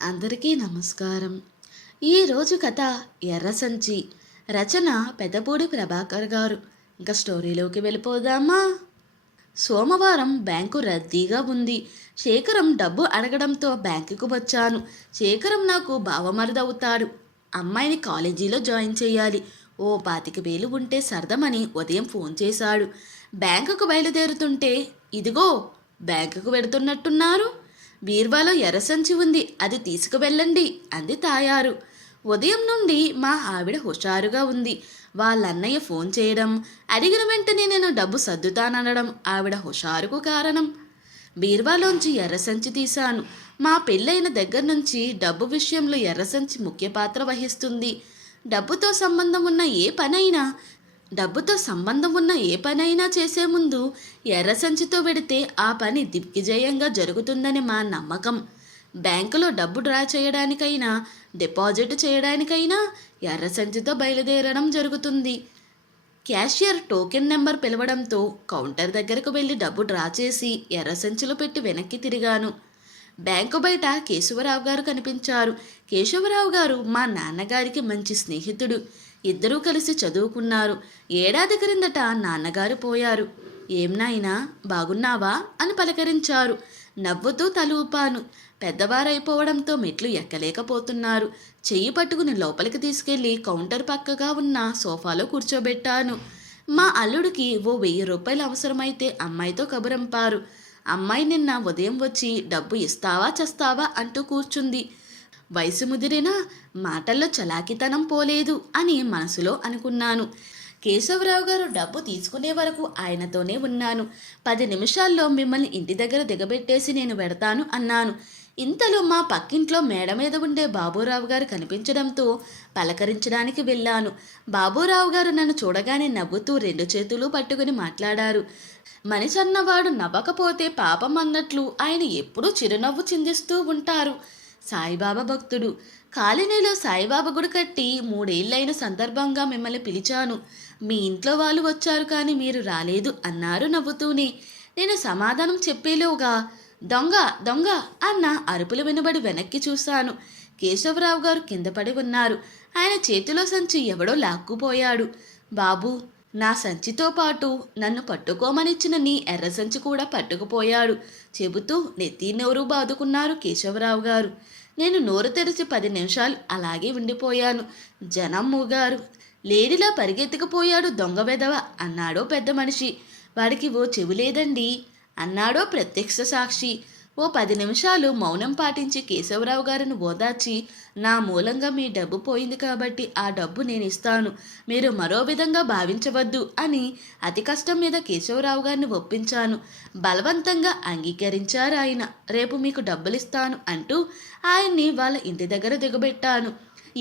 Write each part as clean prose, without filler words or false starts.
అందరికీ నమస్కారం. ఈరోజు కథ ఎర్రసంచి. రచన పెదపూడి ప్రభాకర్ గారు. ఇంకా స్టోరీలోకి వెళ్ళిపోదామా? సోమవారం బ్యాంకు రద్దీగా ఉంది. శేఖరం డబ్బు అడగడంతో బ్యాంకుకు వచ్చాను. శేఖరం నాకు బావమరిదవుతాడు. అమ్మాయిని కాలేజీలో జాయిన్ చేయాలి. ఓ 25,000 ఉంటే సర్దమని ఉదయం ఫోన్ చేశాడు. బ్యాంకుకు బయలుదేరుతుంటే, ఇదిగో బ్యాంకుకు వెడుతున్నట్టున్నారు, బీర్వాలో ఎర్రసంచి ఉంది, అది తీసుకువెళ్ళండి అంది తాయారు. ఉదయం నుండి మా ఆవిడ హుషారుగా ఉంది. వాళ్ళన్నయ్య ఫోన్ చేయడం, అడిగిన వెంటనే నేను డబ్బు సర్దుతాననడం ఆవిడ హుషారుకు కారణం. బీర్వాలోంచి ఎర్రసంచి తీశాను. మా పెళ్ళైన దగ్గర నుంచి డబ్బు విషయంలో ఎర్రసంచి ముఖ్య పాత్ర వహిస్తుంది. డబ్బుతో సంబంధం ఉన్న ఏ పనైనా చేసే ముందు ఎర్రసంచితో వెడితే ఆ పని దిగ్విజయంగా జరుగుతుందని మా నమ్మకం. బ్యాంకులో డబ్బు డ్రా చేయడానికైనా, డిపాజిట్ చేయడానికైనా ఎర్రసంచితో బయలుదేరడం జరుగుతుంది. క్యాషియర్ టోకెన్ నెంబర్ పిలవడంతో కౌంటర్ దగ్గరకు వెళ్ళి డబ్బు డ్రా చేసి ఎర్రసంచిలో పెట్టి వెనక్కి తిరిగాను. బ్యాంకు బయట కేశవరావు గారు కనిపించారు. కేశవరావు గారు మా నాన్నగారికి మంచి స్నేహితుడు. ఇద్దరూ కలిసి చదువుకున్నారు. ఏడాది క్రిందట నాన్నగారు పోయారు. ఏం నాయనా, బాగున్నావా అని పలకరించారు. నవ్వుతూ తల ఊపాను. పెద్దవారైపోవడంతో మెట్లు ఎక్కలేకపోతున్నారు. చెయ్యి పట్టుకుని లోపలికి తీసుకెళ్లి కౌంటర్ పక్కగా ఉన్న సోఫాలో కూర్చోబెట్టాను. మా అల్లుడికి ఓ 1,000 రూపాయలు అవసరమైతే అమ్మాయితో కబురంపారు. అమ్మాయి నిన్న ఉదయం వచ్చి డబ్బు ఇస్తావా చస్తావా అంటూ కూర్చుంది. వయసు ముదిరినా మాటల్లో చలాకితనం పోలేదు అని మనసులో అనుకున్నాను. కేశవరావు గారు డబ్బు తీసుకునే వరకు ఆయనతోనే ఉన్నాను. 10 నిమిషాల్లో మిమ్మల్ని ఇంటి దగ్గర దిగబెట్టేసి నేను వెడతాను అన్నాను. ఇంతలో మా పక్కింట్లో మేడ మీద ఉండే బాబూరావు గారు కనిపించడంతో పలకరించడానికి వెళ్ళాను. బాబూరావు గారు నన్ను చూడగానే నవ్వుతూ 2 చేతులు పట్టుకుని మాట్లాడారు. మనిషి అన్నవాడు నవ్వకపోతే పాపం అన్నట్లు ఆయన ఎప్పుడూ చిరునవ్వు చిందిస్తూ ఉంటారు. సాయిబాబా భక్తుడు. కాలనీలో సాయిబాబా గుడి కట్టి 3 ఏళ్ళైన సందర్భంగా మిమ్మల్ని పిలిచాను. మీ ఇంట్లో వాళ్ళు వచ్చారు కానీ మీరు రాలేదు అన్నారు నవ్వుతూనే. నేను సమాధానం చెప్పేలోగా దొంగ దొంగ అన్న అరుపులు వినబడి వెనక్కి చూశాను. కేశవరావు గారు కింద పడి ఉన్నారు. ఆయన చేతిలో సంచి ఎవడో లాక్కుపోయాడు. బాబూ, నా సంచితో పాటు నన్ను పట్టుకోమనిచ్చిన నీ ఎర్ర సంచి కూడా పట్టుకుపోయాడు చెబుతూ నెత్తి నోరు బాదుకున్నారు కేశవరావు గారు. నేను నోరు తెరిచి 10 నిమిషాలు అలాగే ఉండిపోయాను. జనం మూగారు. లేడిలా పరిగెత్తుకుపోయాడు దొంగ వెధవ అన్నాడో పెద్ద మనిషి. వాడికి ఓ చెవి లేదండి అన్నాడో ప్రత్యక్ష సాక్షి. ఓ 10 నిమిషాలు మౌనం పాటించి కేశవరావు గారిని ఓదార్చి, నా మూలంగా మీ డబ్బు పోయింది కాబట్టి ఆ డబ్బు నేను ఇస్తాను, మీరు మరో విధంగా భావించవద్దు అని అతి కష్టం మీద కేశవరావు గారిని ఒప్పించాను. బలవంతంగా అంగీకరించారు ఆయన. రేపు మీకు డబ్బులిస్తాను అంటూ ఆయన్ని వాళ్ళ ఇంటి దగ్గర దిగబెట్టాను.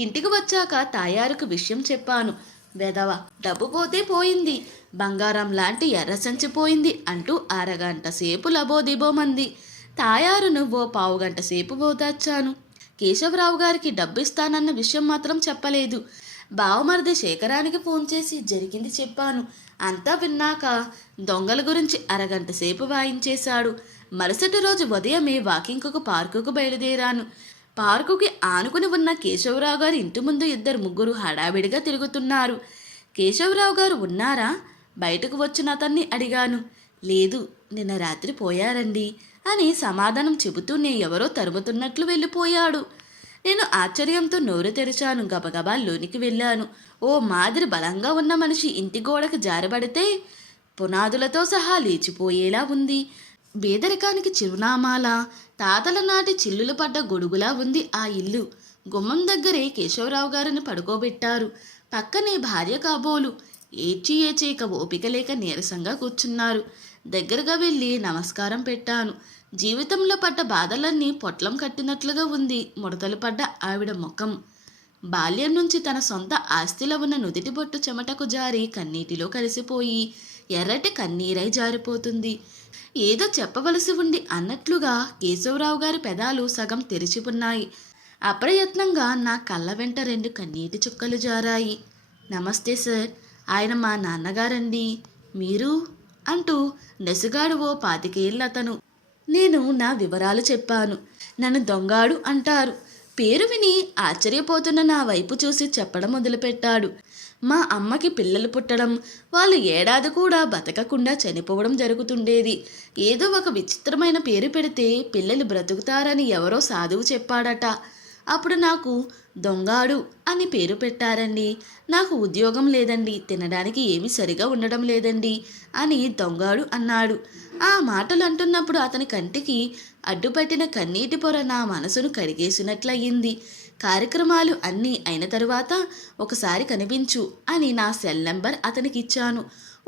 ఇంటికి వచ్చాక తాయారుకు విషయం చెప్పాను. వెధవ, డబ్బు పోతే పోయింది, బంగారం లాంటి ఎర్రసంచి పోయింది అంటూ అరగంట సేపు లబోదిబోమంది. తాయారును ఓ 1/2 గంట సేపు ఓదార్చాను. కేశవరావు గారికి డబ్బిస్తానన్న విషయం మాత్రం చెప్పలేదు. బావమరిది శేఖరానికి ఫోన్ చేసి జరిగింది చెప్పాను. అంతా విన్నాక దొంగల గురించి అరగంట సేపు వాయించేశాడు. మరుసటి రోజు ఉదయమే వాకింగ్కు పార్కుకు బయలుదేరాను. పార్కుకి ఆనుకుని ఉన్న కేశవరావు గారి ఇంటి ముందు 2-3 హడావిడిగా తిరుగుతున్నారు. కేశవరావు గారు ఉన్నారా? బయటకు వచ్చిన అతన్ని అడిగాను. లేదు, నిన్న రాత్రి పోయారండి అని సమాధానం చెబుతూనే ఎవరో తరుముతున్నట్లు వెళ్ళిపోయాడు. నేను ఆశ్చర్యంతో నోరు తెరిచాను. గబగబా లోనికి వెళ్ళాను. ఓ మాదిరి బలంగా ఉన్న మనిషి ఇంటి గోడకు జారబడితే పునాదులతో సహా లేచిపోయేలా ఉంది. బేదరికానికి చిరునామాలా, తాతల నాటి చిల్లులు పడ్డ గొడుగులా ఉంది ఆ ఇల్లు. గుమ్మం దగ్గరే కేశవరావు గారిని పడుకోబెట్టారు. పక్కనే భార్య కాబోలు. ఏడ్చి ఓపిక లేక నీరసంగా కూర్చున్నారు. దగ్గరగా వెళ్ళి నమస్కారం పెట్టాను. జీవితంలో పడ్డ బాధలన్నీ పొట్లం కట్టినట్లుగా ఉంది ముడతలు పడ్డ ఆవిడ ముఖం. బాల్యం నుంచి తన సొంత ఆస్తిలో ఉన్న నుదిటి బొట్టు చెమటకు జారి కన్నీటిలో కలిసిపోయి ఎర్రటి కన్నీరై జారిపోతుంది. ఏదో చెప్పవలసి ఉండి అన్నట్లుగా కేశవరావు గారి పెదాలు సగం తెరిచి ఉన్నాయి. అప్రయత్నంగా నా కళ్ళ వెంట 2 కన్నీటి చుక్కలు జారాయి. నమస్తే సార్, ఆయన మా నాన్నగారండి, మీరు అంటూ నెసుగాడు ఓ 25 ఏళ్ళ అతను. నేను నా వివరాలు చెప్పాను. నన్ను దొంగాడు అంటారు. పేరు విని ఆశ్చర్యపోతున్న నా వైపు చూసి చెప్పడం మొదలుపెట్టాడు. మా అమ్మకి పిల్లలు పుట్టడం, వాళ్ళు ఏడాది కూడా బతకకుండా చనిపోవడం జరుగుతుండేది. ఏదో ఒక విచిత్రమైన పేరు పెడితే పిల్లలు బ్రతుకుతారని ఎవరో సాధువు చెప్పాడట. అప్పుడు నాకు దొంగాడు అని పేరు పెట్టారండి. నాకు ఉద్యోగం లేదండి, తినడానికి ఏమీ సరిగా ఉండడం లేదండి అని దొంగాడు అన్నాడు. ఆ మాటలు అంటున్నప్పుడు అతని కంటికి అడ్డుపట్టిన కన్నీటి పొర నా మనసును కడిగేసినట్లయింది. కార్యక్రమాలు అన్నీ అయిన తరువాత ఒకసారి కనిపించు అని నా సెల్ నెంబర్ అతనికి ఇచ్చాను.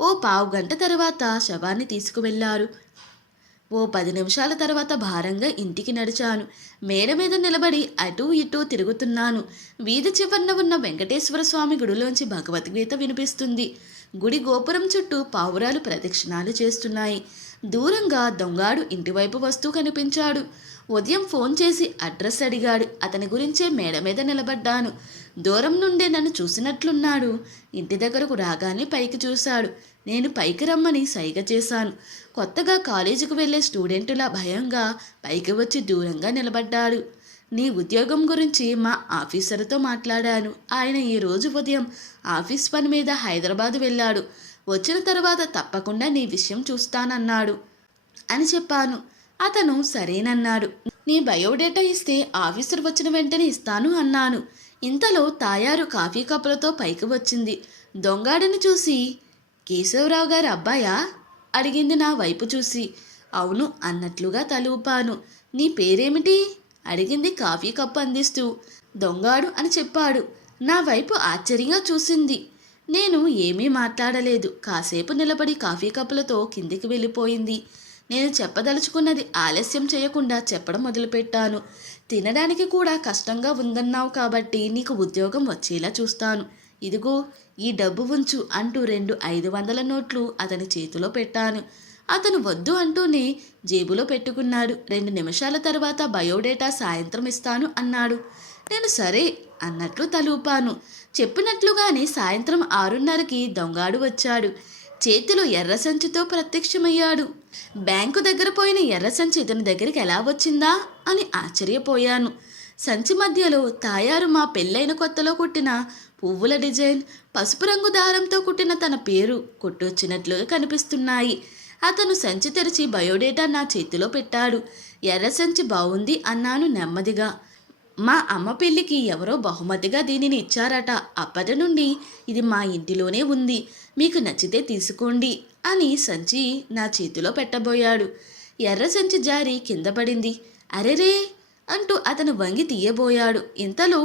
ఓ పావుగంట తర్వాత శవాన్ని తీసుకువెళ్లారు. ఓ 10 నిమిషాల తర్వాత భారంగా ఇంటికి నడిచాను. మేడ మీద నిలబడి అటూ ఇటూ తిరుగుతున్నాను. వీధి చివరన ఉన్న వెంకటేశ్వర స్వామి గుడిలోంచి భగవద్గీత వినిపిస్తుంది. గుడి గోపురం చుట్టూ పావురాలు ప్రదక్షిణాలు చేస్తున్నాయి. దూరంగా దొంగాడు ఇంటివైపు వస్తూ కనిపించాడు. ఉదయం ఫోన్ చేసి అడ్రస్ అడిగాడు. అతని గురించే మేడ మీద నిలబడ్డాను. దూరం నుండే నన్ను చూసినట్లున్నాడు. ఇంటి దగ్గరకు రాగానే పైకి చూశాడు. నేను పైకి రమ్మని సైగ చేశాను. కొత్తగా కాలేజీకి వెళ్ళే స్టూడెంటులా భయంగా పైకి వచ్చి దూరంగా నిలబడ్డాడు. నీ ఉద్యోగం గురించి మా ఆఫీసర్తో మాట్లాడాను. ఆయన ఈరోజు ఉదయం ఆఫీస్ పని మీద హైదరాబాద్ వెళ్ళాడు. వచ్చిన తర్వాత తప్పకుండా నీ విషయం చూస్తానన్నాడు అని చెప్పాను. అతను సరేనన్నాడు. నీ బయోడేటా ఇస్తే ఆఫీసర్ వచ్చిన వెంటనే ఇస్తాను అన్నాను. ఇంతలో తాయారు కాఫీ కప్పులతో పైకి వచ్చింది. దొంగాడిని చూసి, కేశవరావు గారి అబ్బాయా అడిగింది నా వైపు చూసి. అవును అన్నట్లుగా తలూపాను. నీ పేరేమిటి అడిగింది కాఫీ కప్పు అందిస్తూ. దొంగాడు అని చెప్పాడు. నా వైపు ఆశ్చర్యంగా చూసింది. నేను ఏమీ మాట్లాడలేదు. కాసేపు నిలబడి కాఫీ కప్పులతో కిందికి వెళ్ళిపోయింది. నేను చెప్పదలుచుకున్నది ఆలస్యం చేయకుండా చెప్పడం మొదలుపెట్టాను. తినడానికి కూడా కష్టంగా ఉందన్నావు కాబట్టి నీకు ఉద్యోగం వచ్చేలా చూస్తాను. ఇదిగో ఈ డబ్బు ఉంచు అంటూ 2 500 నోట్లు అతని చేతిలో పెట్టాను. అతను వద్దు అంటూనే జేబులో పెట్టుకున్నాడు. 2 నిమిషాల తర్వాత బయోడేటా సాయంత్రం ఇస్తాను అన్నాడు. నేను సరే అన్నట్లు తలూపాను. చెప్పినట్లుగానే సాయంత్రం 6:30కి దొంగాడు వచ్చాడు. చేతిలో ఎర్ర సంచితో ప్రత్యక్షమయ్యాడు. బ్యాంకు దగ్గర పోయిన ఎర్ర సంచి ఇతని దగ్గరికి ఎలా వచ్చిందా అని ఆశ్చర్యపోయాను. సంచి మధ్యలో తాయారు మా పెళ్ళైన కొత్తలో కుట్టిన పువ్వుల డిజైన్, పసుపు రంగు దారంతో కుట్టిన తన పేరు కొట్టొచ్చినట్లుగా కనిపిస్తున్నాయి. అతను సంచి తెరిచి బయోడేటా నా చేతిలో పెట్టాడు. ఎర్ర సంచి బాగుంది అన్నాను నెమ్మదిగా. మా అమ్మ పెళ్ళికి ఎవరో బహుమతిగా దీనిని ఇచ్చారట. అప్పటి నుండి ఇది మా ఇంటిలోనే ఉంది. మీకు నచ్చితే తీసుకోండి అని సంచి నా చేతిలో పెట్టబోయాడు. ఎర్ర సంచి జారి కింద పడింది. అరెరే అంటూ అతను వంగి తీయబోయాడు. ఇంతలో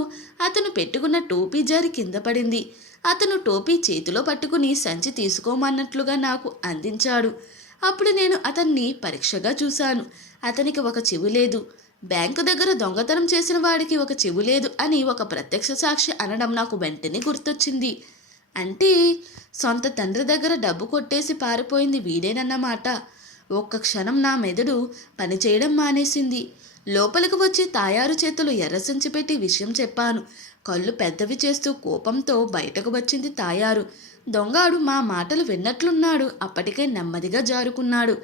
అతను పెట్టుకున్న టోపీ జారి కింద పడింది. అతను టోపీ చేతిలో పట్టుకుని సంచి తీసుకోమన్నట్లుగా నాకు అందించాడు. అప్పుడు నేను అతన్ని పరీక్షగా చూశాను. అతనికి ఒక చెవి లేదు. బ్యాంకు దగ్గర దొంగతనం చేసిన వాడికి ఒక చెవి లేదు అని ఒక ప్రత్యక్ష సాక్షి అనడం నాకు వెంటనే గుర్తొచ్చింది. అంటే సొంత తండ్రి దగ్గర డబ్బు కొట్టేసి పారిపోయింది వీడేనన్నమాట. ఒక్క క్షణం నా మెదడు పనిచేయడం మానేసింది. లోపలికి వచ్చి తాయారు చేతులు ఎర్రసంచి పెట్టి విషయం చెప్పాను. కళ్ళు పెద్దవి చేస్తూ కోపంతో బయటకు వచ్చింది తాయారు. దొంగాడు మా మాటలు విన్నట్లున్నాడు. అప్పటికే నెమ్మదిగా జారుకున్నాడు.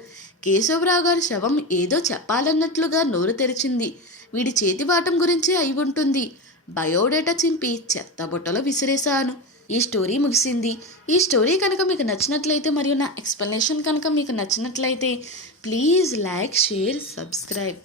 కేశవరావు గారి శవం ఏదో చెప్పాలన్నట్లుగా నోరు తెరిచింది. వీడి చేతివాటం గురించే అయి ఉంటుంది. బయోడేటా చింపి చెత్తబుట్టలో విసిరేశాను. ఈ స్టోరీ ముగిసింది. ఈ స్టోరీ కనుక మీకు నచ్చినట్లయితే మరియు నా ఎక్స్ప్లెనేషన్ కనుక మీకు నచ్చినట్లయితే ప్లీజ్ లైక్, షేర్, సబ్స్క్రైబ్.